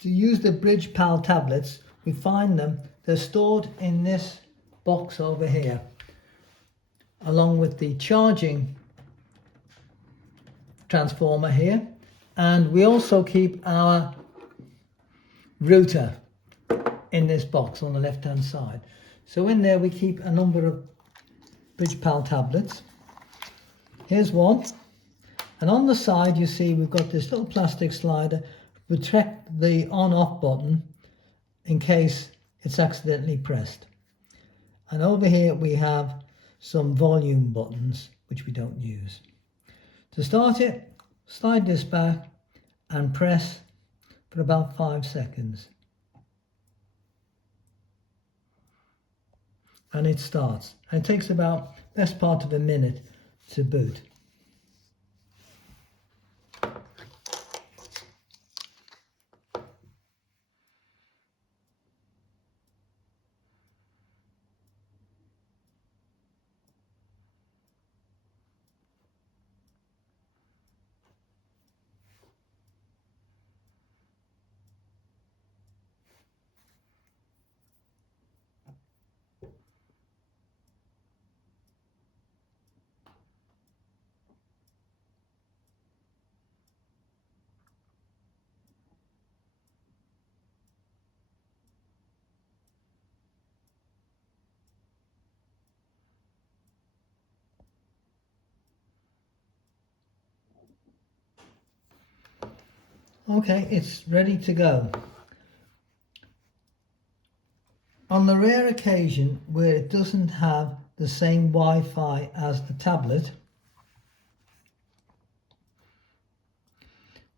To use the BridgePal tablets, we find them, they're stored in this box over here, along with the charging transformer here, and we also keep our router in this box on the left hand side. So in there we keep a number of BridgePal tablets. Here's one, and on the side you see we've got this little plastic slider to protect the on-off button in case it's accidentally pressed. And over here we have some volume buttons which we don't use. To start it, slide this back and press for about 5 seconds. And it starts. And it takes about best part of a minute to boot. Okay, it's ready to go. On the rare occasion where it doesn't have the same Wi-Fi as the tablet,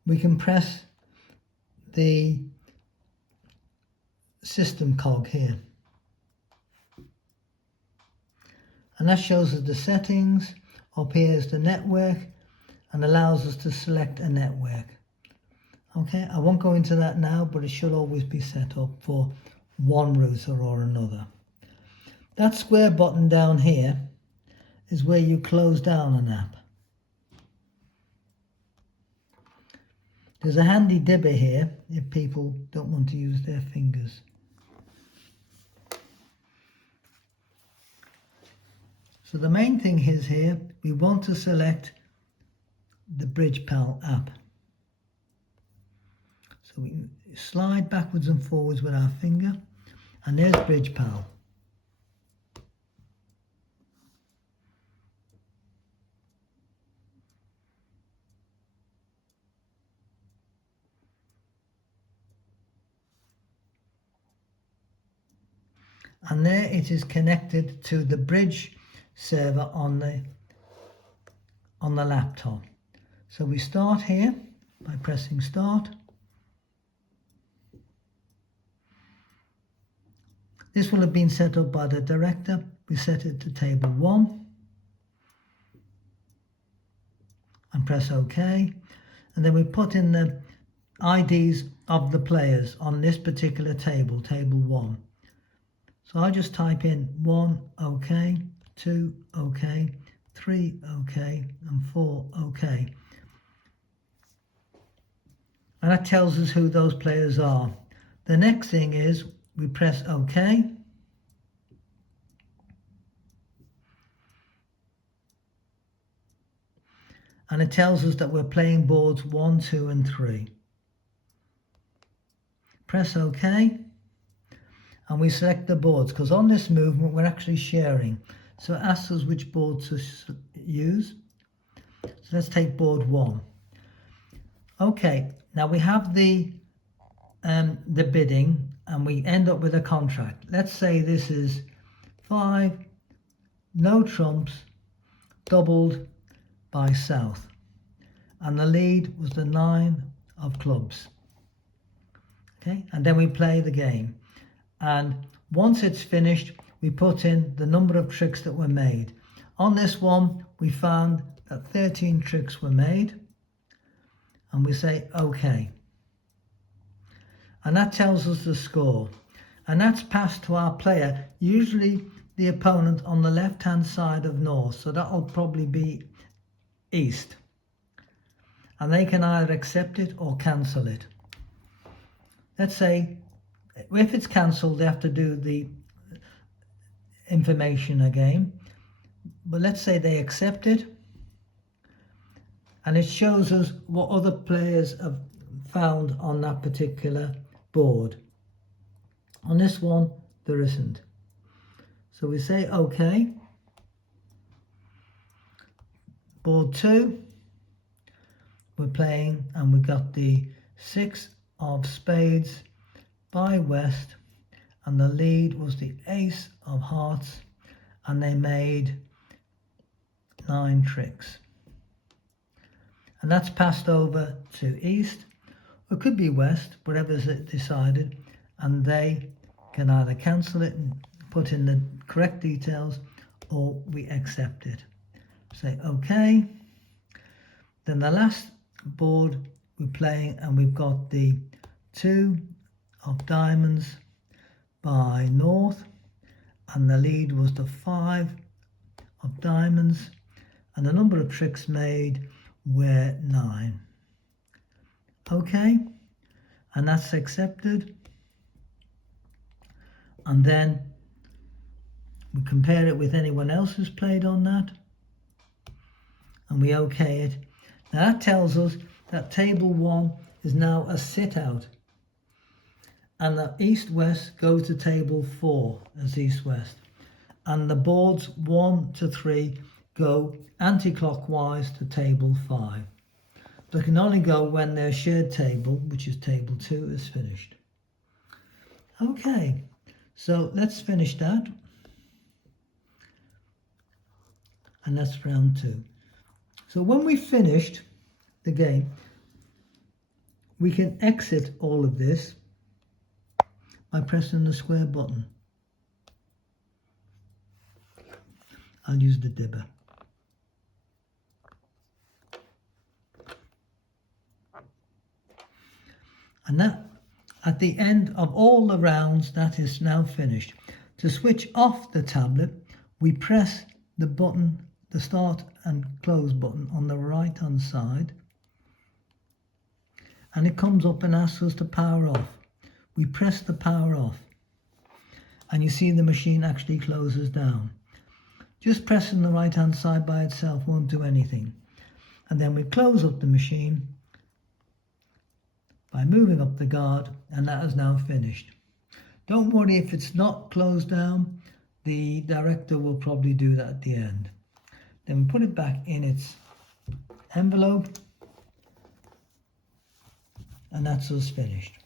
we can press the system cog here. And that shows us the settings. Up here is the network and allows us to select a network. Okay, I won't go into that now, but it should always be set up for one router or another. That square button down here is where you close down an app. There's a handy dibber here if people don't want to use their fingers. So the main thing is here, we want to select the BridgePal app. So we slide backwards and forwards with our finger, and there's BridgePal. And there it is connected to the Bridge server on the laptop. So we start here by pressing start. This will have been set up by the director. We set it to table 1 and press OK. And then we put in the IDs of the players on this particular table, table 1. So I just type in 1 OK, 2 OK, 3 OK, and 4 OK. And that tells us who those players are. The next thing is we press OK. And it tells us that we're playing boards 1, 2, and 3. Press OK. And we select the boards, because on this movement we're actually sharing. So it asks us which board to use. So let's take board 1. Okay, now we have the bidding and we end up with a contract. Let's say this is 5, no trumps, doubled by South. And the lead was the 9 of clubs. Okay, and then we play the game. And once it's finished, we put in the number of tricks that were made. On this one, we found that 13 tricks were made. And we say, OK. And that tells us the score. And that's passed to our player, usually the opponent on the left-hand side of north. So that'll probably be east. And they can either accept it or cancel it. let's say if it's cancelled, they have to do the information again. But let's say they accept it, and it shows us what other players have found on that particular board. On this one, there isn't. So we say OK. Board 2, we're playing, and we got the 6 of spades by West, and the lead was the ace of hearts, and they made 9 tricks. And that's passed over to East, or it could be West, whatever's decided, and they can either cancel it and put in the correct details, or we accept it. Say OK. Then the last board we're playing, and we've got the 2 of diamonds by North, and the lead was the 5 of diamonds, and the number of tricks made were 9. OK, and that's accepted. And then we compare it with anyone else who's played on that, and we OK it. Now that tells us that table 1 is now a sit out, and the East-West goes to table 4 as East-West, and the boards 1 to 3 go anti-clockwise to table 5. They can only go when their shared table, which is table 2, is finished. Okay, so let's finish that, and that's round 2. So when we finished the game, we can exit all of this by pressing the square button. I'll use the dibber. And that, at the end of all the rounds, that is now finished. To switch off the tablet, we press the button, the start and close button on the right hand side, and it comes up and asks us to power off. We press the power off, and you see the machine actually closes down. Just pressing the right hand side by itself won't do anything. And then we close up the machine by moving up the guard, and that is now finished. Don't worry if it's not closed down, the director will probably do that at the end. Then we put it back in its envelope, and that's us finished.